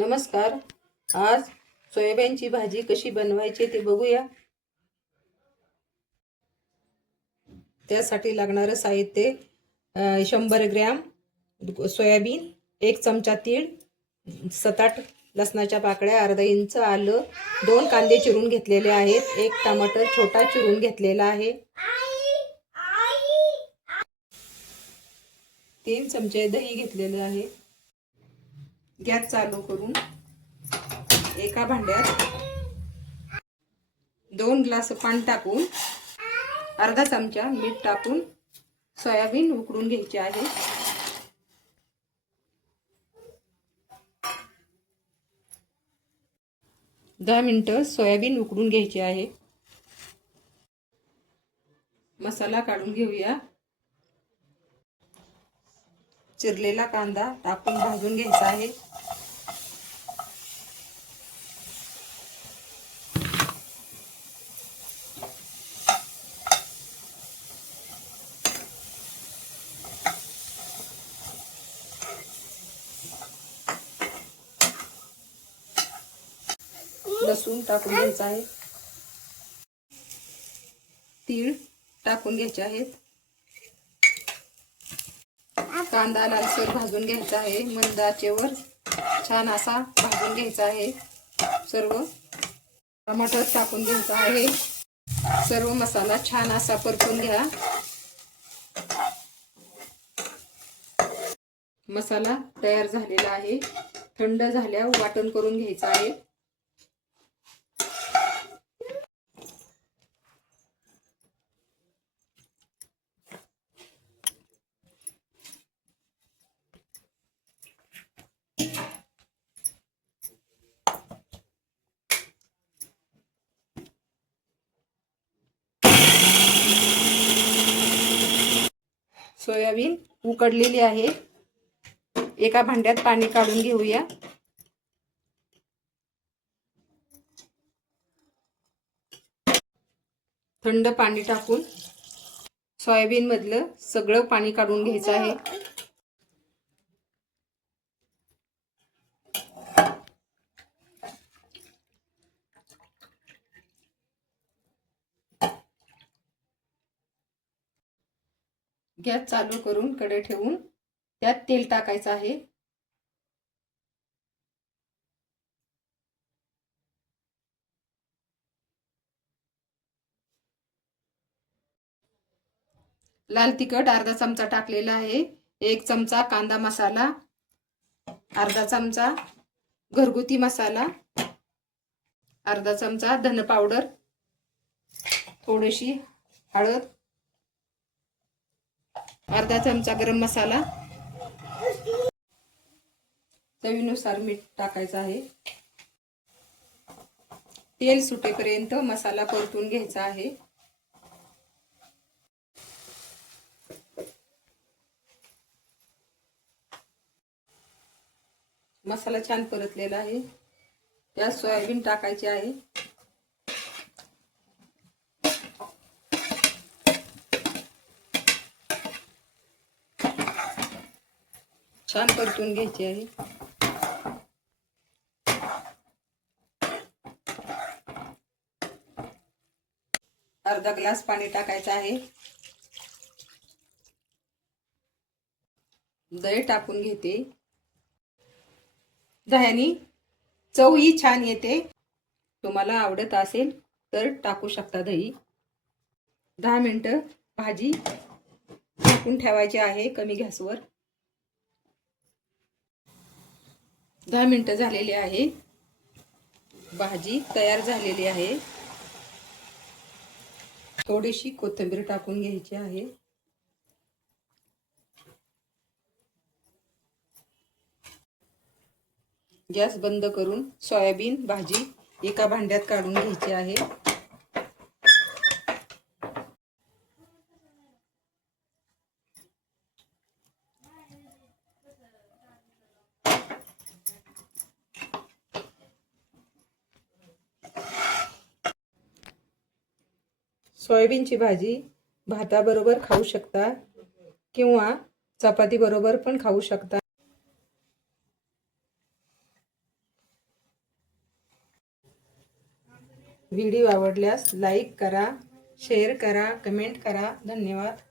नमस्कार. आज सोयाबीनची भाजी कशी बनवायची ते बघूया. त्यासाठी लागणारं साहित्य शंभर ग्रॅम सोयाबीन एक चमचा तीळ सात आठ लसणाच्या पाकळ्या अर्धा इंच आलं दोन कांदे चिरून घेतलेले आहेत एक टमाटर छोटा चिरून घेतलेला आहे. तीन चमचे दही घेतलेले आहे. गॅस चालू करून एका भांड्यात दोन ग्लास पाणी टाकून अर्धा चमचा मीठ टाकून सोयाबीन उकडून घ्यायचे आहे. दहा मिनटं सोयाबीन उकडून घ्यायचे आहे. मसाला काढून घेऊया. चिरलेला कांदा टाकून भाजून घ्यायचा आहे. लसूण टाकून घ्यायचा आहे. तीळ टाकून घ्यायचे आहेत. कांदा लालसर भाजून घ्यायचा आहे. मंद आचेवर छान असा भाजून घ्यायचा आहे. सर्व टमाटर टाकून घ्यायचा आहे. सर्व मसाला छान असा परतून घ्या. मसाला तयार झालेला आहे. थंड झाल्यावर वाटण करून घ्यायचं आहे. सोयाबीन उकडलेली आहे. एका भांड्यात पाणी काढून घेऊया. थंड पाणी टाकून सोयाबीन मधलं सगळं पाणी काढून घ्यायचं आहे. गॅस चालू करून कडे ठेवून त्यात तेल टाकायचं आहे. लाल तिखट अर्धा चमचा टाकलेला आहे. एक चमचा कांदा मसाला अर्धा चमचा घरगुती मसाला अर्धा चमचा धन पावडर थोडीशी हळद अर्धा चमचा गरम मसाला. चवीनुसार मीठ टाकायचं आहे. तेल सुटेपर्यंत मसाला परतून घ्यायचा आहे. मसाला छान परतलेला आहे. त्यात सोयाबीन टाकायचे आहे. छान परतून घ्यायची आहे. अर्धा ग्लास पाणी टाकायचं आहे. दही टाकून घेते. दह्यानी चव ही छान येते. तुम्हाला आवडत असेल तर टाकू शकता दही. दहा मिनटं भाजी टाकून ठेवायची आहे कमी गॅसवर. दहा मिनटं झालेली आहे. भाजी तयार झालेली आहे. थोडीशी कोथिंबीर टाकून घ्यायची आहे. गॅस बंद करून सोयाबीन भाजी एका भांड्यात काढून घ्यायची आहे. सोयाबीनची भाजी भाताबरोबर खाऊ शकता किंवा चपातीबरोबर पण खाऊ शकता. व्हिडिओ आवडल्यास लाईक करा शेअर करा कमेंट करा. धन्यवाद.